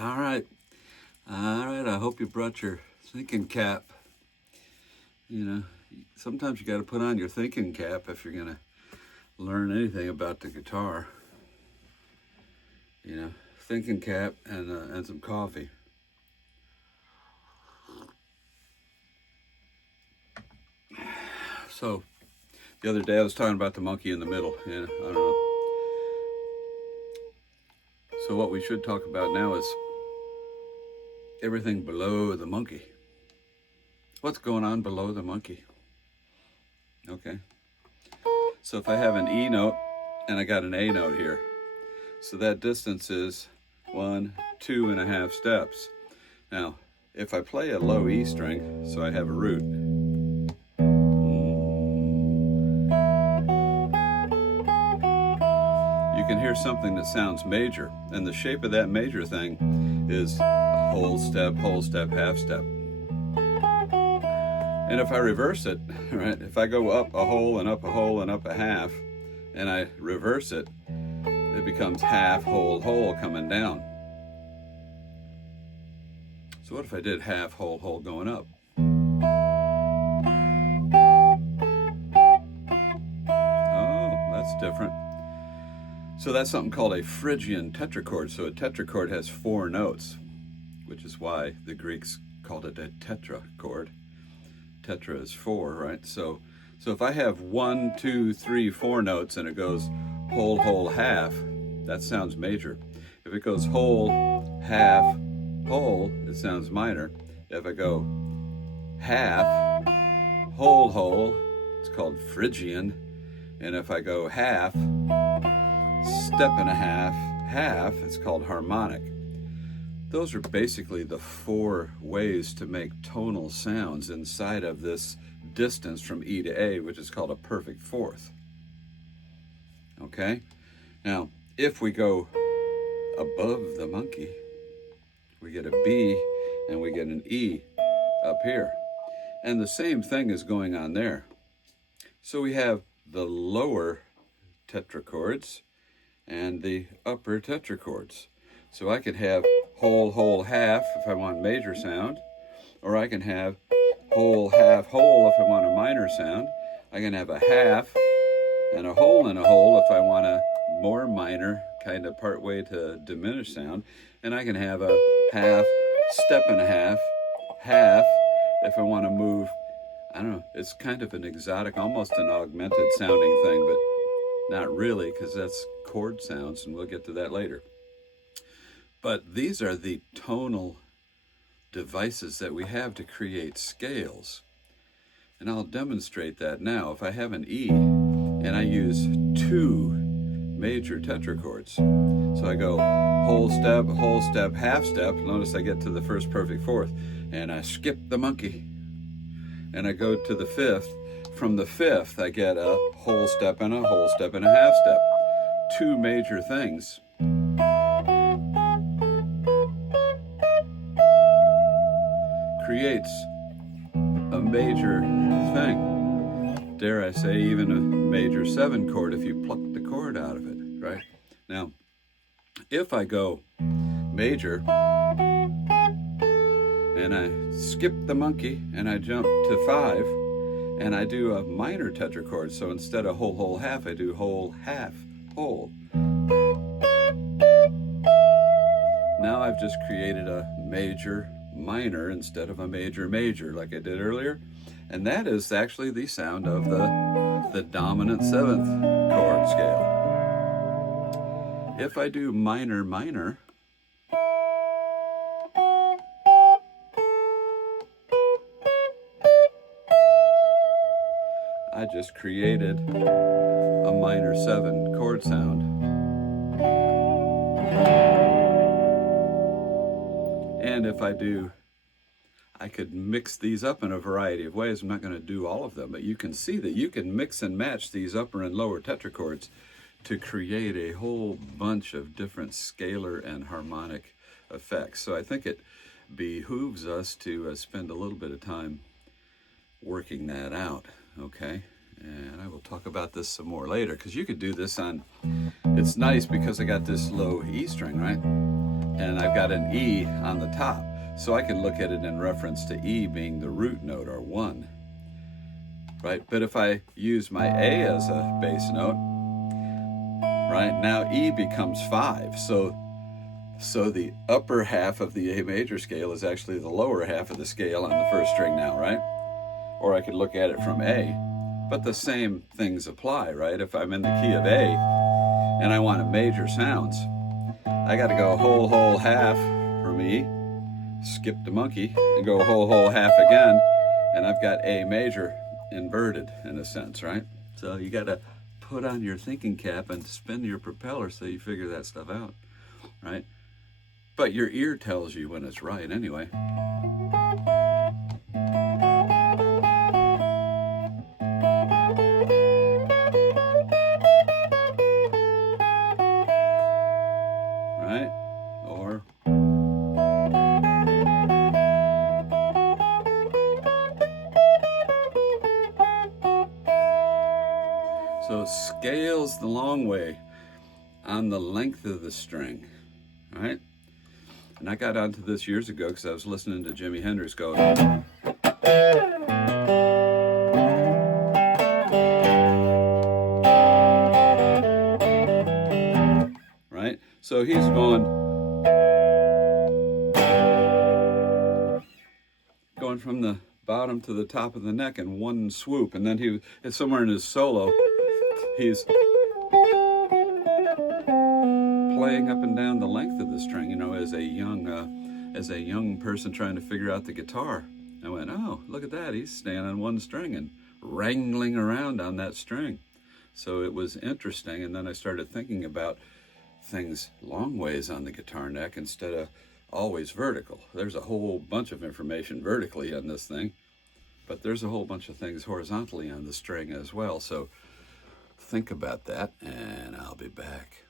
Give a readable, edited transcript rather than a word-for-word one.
All right. All right. I hope you brought your thinking cap. You know, sometimes you got to put on your thinking cap if you're going to learn anything about the guitar. You know, thinking cap and some coffee. So, the other day I was talking about the monkey in the middle. I don't know. So what we should talk about now is everything below the monkey. What's going on below the monkey? Okay. So if I have an E note and I got an A note here, so that distance is 1, 2.5 steps. Now, if I play a low E string, so I have a root, you can hear something that sounds major, and the shape of that major thing is a whole step, half step. And if I reverse it, right, if I go up a whole and up a whole and up a half, and I reverse it, it becomes half, whole coming down. So what if I did half, whole going up? Oh, that's different. So that's something called a Phrygian tetrachord. So a tetrachord has 4 notes, which is why the Greeks called it a tetrachord. Tetra is 4, right? So if I have 1, 2, 3, 4 notes and it goes whole, half, that sounds major. If it goes whole, half, whole, it sounds minor. If I go half, whole, it's called Phrygian. And if I go half, step and a half, it's called harmonic. Those are basically the 4 ways to make tonal sounds inside of this distance from E to A, which is called a perfect fourth. Okay? Now, if we go above the monkey, we get a B and we get an E up here. And the same thing is going on there. So we have the lower tetrachords and the upper tetrachords. So I could have whole, half if I want major sound, or I can have whole, half, whole if I want a minor sound. I can have a half and a whole if I want a more minor kind of part way to diminished sound. And I can have a half, step and a half if I want to move. I don't know, it's kind of an exotic, almost an augmented sounding thing, but not really, because that's chord sounds, and we'll get to that later. But these are the tonal devices that we have to create scales. And I'll demonstrate that now. If I have an E and I use 2 major tetrachords, so I go whole step, half step, notice I get to the first perfect fourth, and I skip the monkey, and I go to the 5th. From the 5th, I get a whole step and a half step. 2 major things. Creates a major thing. Dare I say, even a major 7 chord if you pluck the chord out of it, right? Now, if I go major and I skip the monkey and I jump to 5 and I do a minor tetrachord, so instead of whole, half, I do whole, half, whole. Now I've just created a major minor instead of a major like I did earlier, and that is actually the sound of the dominant 7th chord scale. If I do minor, I just created a minor 7 chord sound. And if I could mix these up in a variety of ways. I'm not going to do all of them, but you can see that you can mix and match these upper and lower tetrachords to create a whole bunch of different scalar and harmonic effects. So I think it behooves us to spend a little bit of time working that out, okay? And I will talk about this some more later, because you could do this on, it's nice because I got this low E string, right? and I've got an E on the top. So I can look at it in reference to E being the root note, or 1. Right? But if I use my A as a bass note, right, now E becomes 5. So the upper half of the A major scale is actually the lower half of the scale on the first string now, right? Or I could look at it from A. But the same things apply, right? If I'm in the key of A and I want a major sounds, I got to go whole half from E, skip the monkey, and go whole half again, and I've got A major inverted in a sense, right? So you got to put on your thinking cap and spin your propeller so you figure that stuff out, right? But your ear tells you when it's right anyway. Right? Or so scales the long way on the length of the string, right? And I got onto this years ago because I was listening to Jimi Hendrix go, right? So he's going from the bottom to the top of the neck in one swoop, and then it's somewhere in his solo, he's playing up and down the length of the string, you know, as a young person trying to figure out the guitar. I went, oh, look at that, he's staying on one string and wrangling around on that string. So it was interesting, and then I started thinking about things long ways on the guitar neck instead of always vertical. There's a whole bunch of information vertically on this thing, but there's a whole bunch of things horizontally on the string as well. So think about that, and I'll be back.